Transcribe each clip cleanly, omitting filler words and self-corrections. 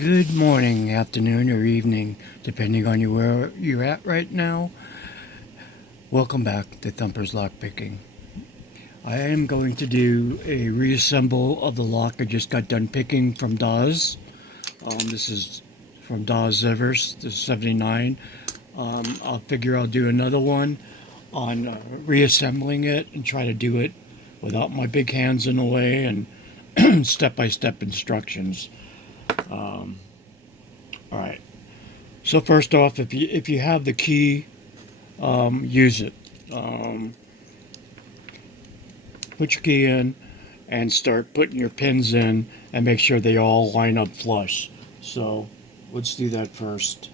Good morning, afternoon, or evening, depending on where you're at right now. Welcome back to Thumper's Lockpicking. I am going to do a reassemble of the lock I just got done picking from Dawes. This is from Dawes Zevers, the 79. I'll figure I'll do another one on reassembling it and try to do it without my big hands in the way and step-by-step instructions. All right. So first off, if you have the key, use it. Um, put your key in and start putting your pins in and make sure they all line up flush. So let's do that first.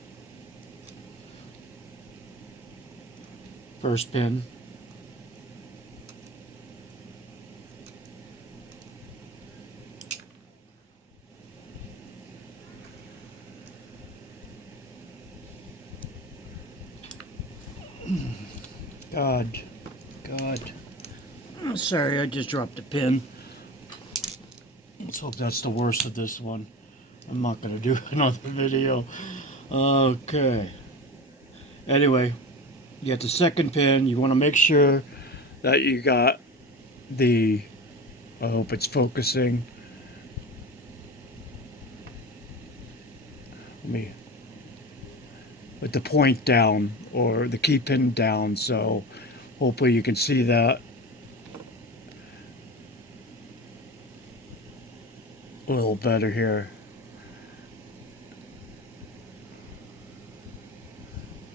First pin. God, God. Oh, sorry, I just dropped a pin. Let's hope that's the worst of this one. I'm not going to do another video. Okay. Anyway, you get the second pin. You want to make sure that you got the. I hope it's focusing. Let me. With the point down or the key pin down, so hopefully you can see that a little better here.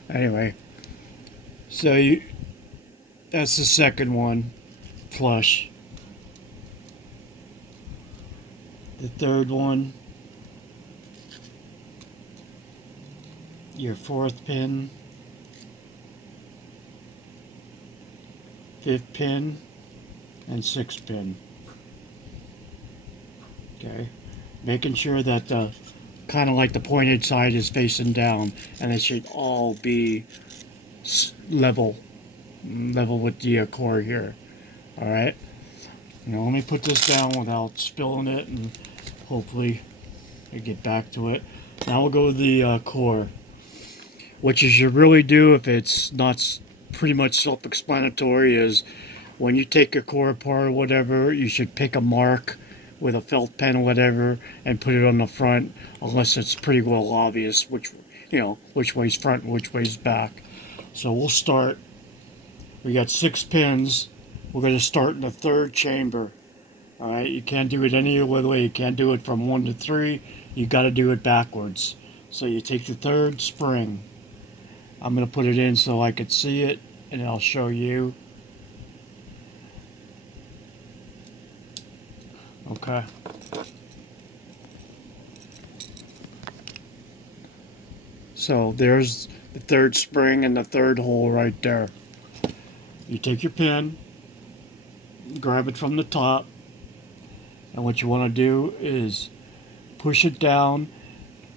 Anyway, so that's the second one, flush. The third one, your fourth pin, fifth pin, and sixth pin. Okay, making sure that the kind of like the pointed side is facing down, and it should all be level with the core here. All right. Now let me put this down without spilling it, and hopefully I get back to it. Now we'll go with the core. What you should really do, if it's not pretty much self-explanatory, is when you take your core apart or whatever, you should pick a mark with a felt pen or whatever and put it on the front, unless it's pretty well obvious which way's front and which way's back. So we'll start. We got 6 pins. We're going to start in the third chamber. All right, you can't do it any other way. You can't do it from 1 to 3. You got to do it backwards. So you take the third spring. I'm going to put it in so I could see it, and I'll show you. Okay. So there's the third spring and the third hole right there. You take your pin, grab it from the top, and what you want to do is push it down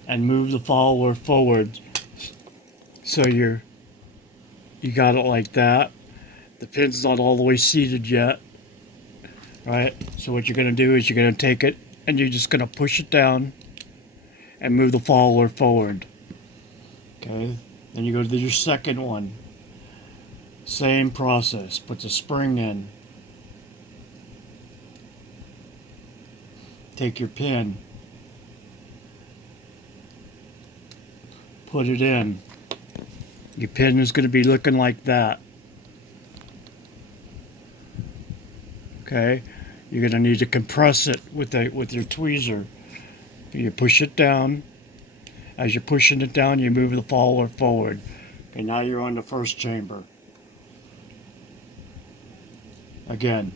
and move the follower forward. So you got it like that. The pin's not all the way seated yet. Right? So what you're going to do is you're going to take it and you're just going to push it down and move the follower forward. Okay? Then you go to your second one. Same process. Put the spring in. Take your pin. Put it in. Your pin is going to be looking like that. Okay? You're going to need to compress it with your tweezer. You push it down. As you're pushing it down, you move the follower forward. Okay, now you're on the first chamber. Again,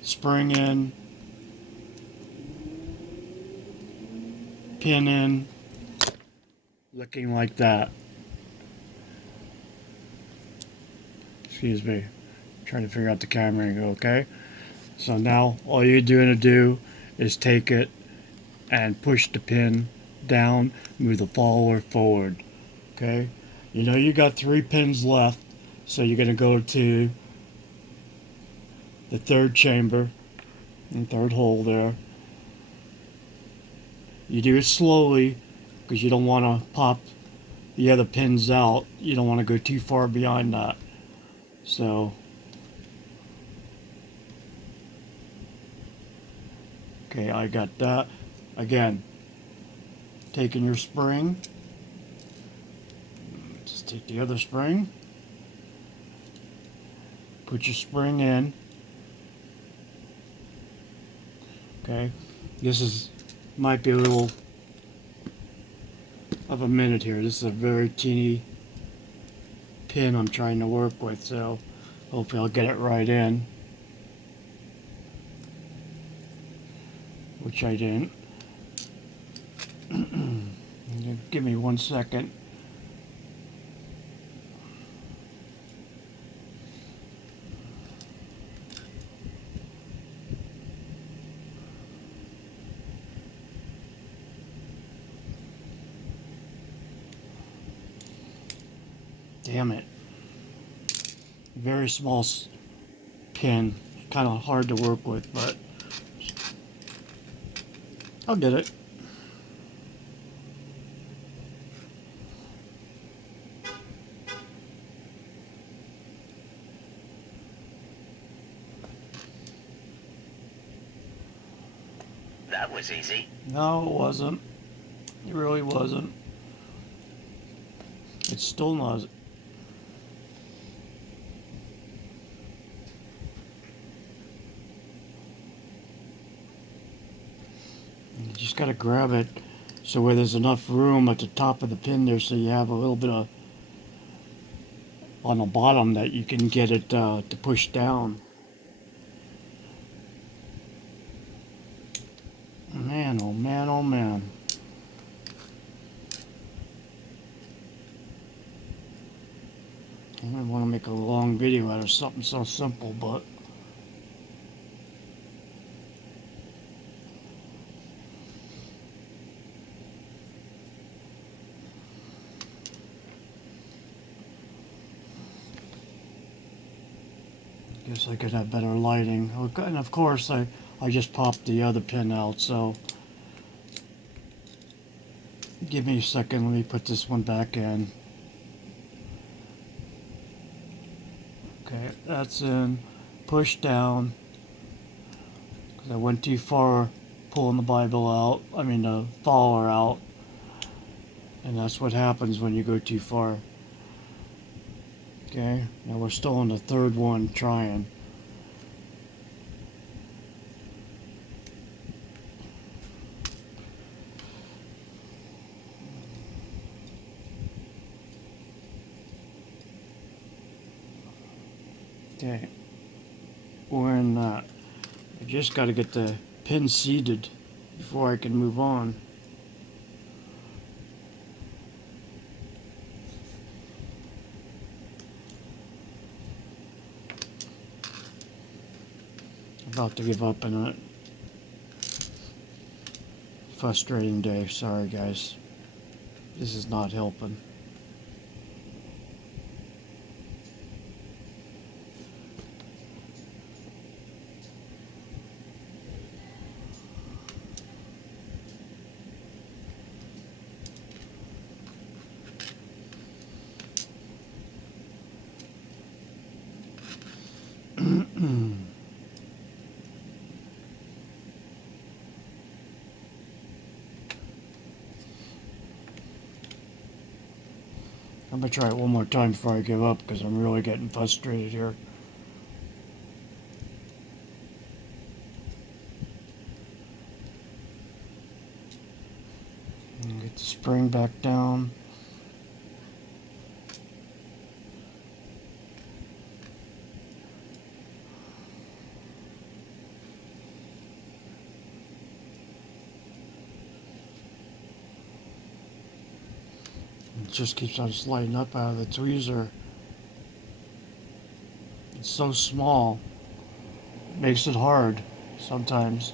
spring in, pin in, looking like that. Excuse me, I'm trying to figure out the camera angle, okay? So now all you're going to do is take it and push the pin down, move the follower forward, okay? You know you got 3 pins left, so you're going to go to the third chamber and third hole there. You do it slowly because you don't want to pop the other pins out. You don't want to go too far behind that. So, okay, I got that. Again, taking your spring, just take the other spring, put your spring in. Okay, this is might be a little of a minute here. This is a very teeny pin I'm trying to work with, so hopefully I'll get it right in, which I didn't. Give me 1 second. Damn it. Very small pin. Kind of hard to work with, but I'll get it. That was easy. No, it wasn't. It really wasn't. It's still not. You just gotta grab it so where there's enough room at the top of the pin there, so you have a little bit of on the bottom that you can get it to push down. Man, oh man, oh man. I don't want to make a long video out of something so simple, but guess I could have better lighting. And of course, I just popped the other pin out, so give me a second. Let me put this one back in. Okay, that's in. Push down. Because I went too far pulling the Bible out. I mean, the follower out. And that's what happens when you go too far. Okay, now we're still on the third one trying. Okay, we're in that. I just got to get the pin seated before I can move on. About to give up in a frustrating day. Sorry, guys. This is not helping. I'm gonna try it one more time before I give up because I'm really getting frustrated here. And get the spring back down. It just keeps on sliding up out of the tweezer. It's so small. It makes it hard sometimes.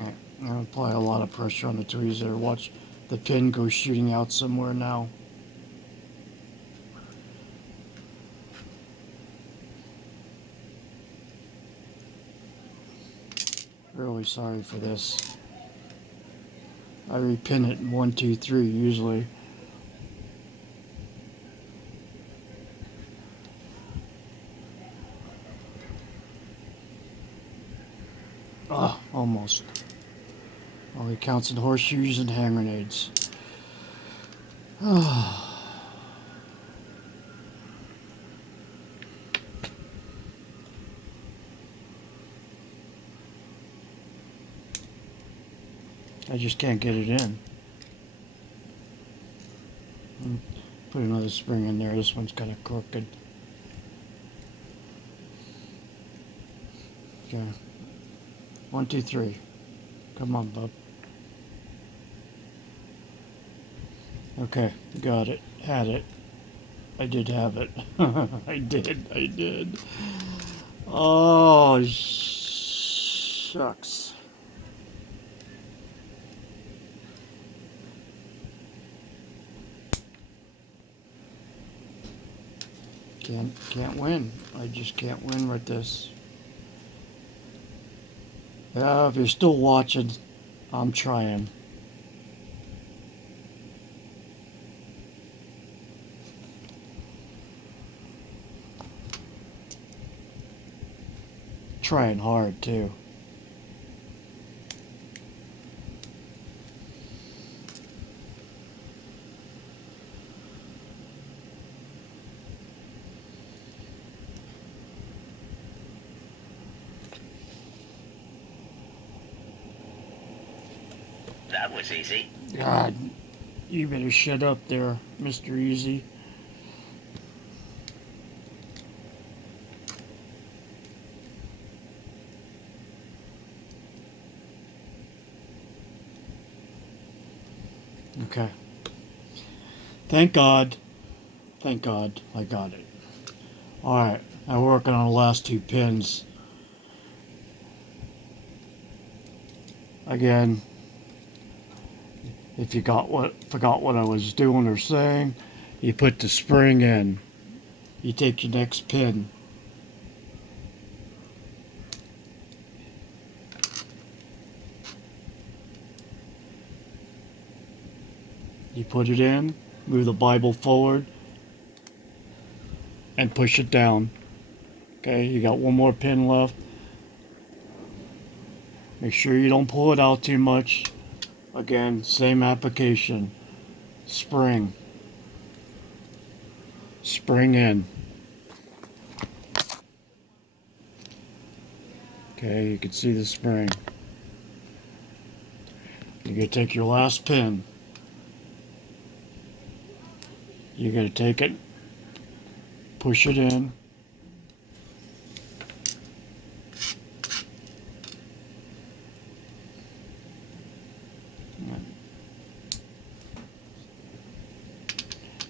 I'm gonna apply a lot of pressure on the tweezer. Watch the pin go shooting out somewhere now. Really sorry for this. I repin it in 1, 2, 3 usually. Ah, almost. Only counts in horseshoes and hand grenades. I just can't get it in. Put another spring in there. This one's kind of crooked. Okay. 1, 2, 3. Come on, bub. Okay, got it. Had it. I did have it. I did. Oh, shucks. Can't win. I just can't win with this. Yeah, if you're still watching, I'm trying. Trying hard too. That was easy. God, you better shut up there, Mr. Easy. Okay. Thank God. Thank God I got it. Alright, I'm working on the last 2 pins. Again, if you forgot what I was doing or saying, you put the spring in. You take your next pin. You put it in, move the Bible forward, and push it down. Okay, you got one more pin left. Make sure you don't pull it out too much. Again, same application. Spring. Spring in. Okay, you can see the spring. You're going to take your last pin. You're going to take it, push it in.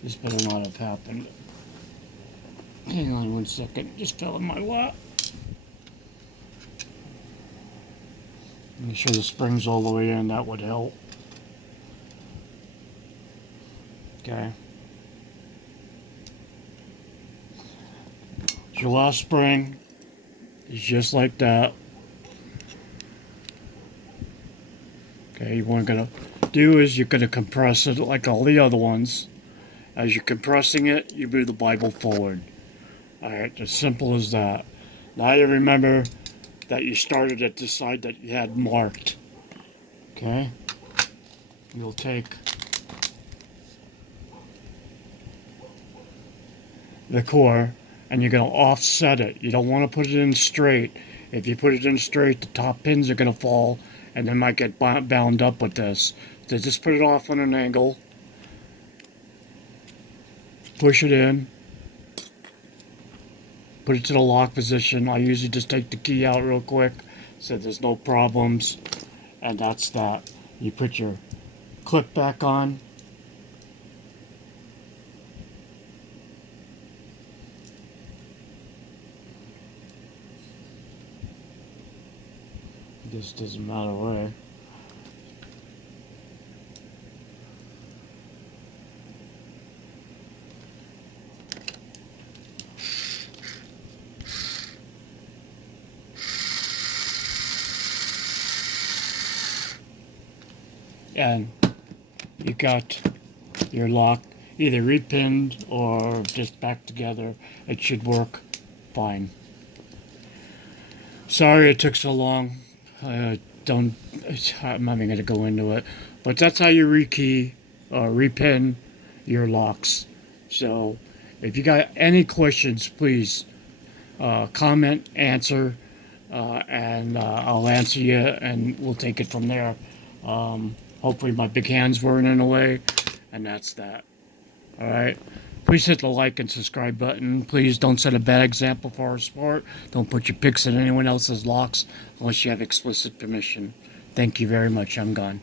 This better not have happened. Hang on 1 second, just fell in my lap. Make sure the spring's all the way in, that would help. Okay. Your last spring is just like that. Okay, what I'm gonna do is you're gonna compress it like all the other ones. As you're compressing it, you move the Bible forward. Alright, as simple as that. Now you remember that you started at the side that you had marked. Okay? You'll take the core and you're going to offset it. You don't want to put it in straight. If you put it in straight, the top pins are going to fall and they might get bound up with this. So just put it off on an angle. Push it in. Put it to the lock position. I usually just take the key out real quick so there's no problems. And that's that. You put your clip back on. This doesn't matter where. and you got your lock either repinned or just back together. It should work fine. Sorry it took so long. Don't. I'm not even going to go into it, but that's how you rekey or repin your locks. So, if you got any questions, please comment, answer, and I'll answer you, and we'll take it from there. Hopefully, my big hands weren't in the way, and that's that. All right. Please hit the like and subscribe button. Please don't set a bad example for our sport. Don't put your pics in anyone else's locks unless you have explicit permission. Thank you very much. I'm gone.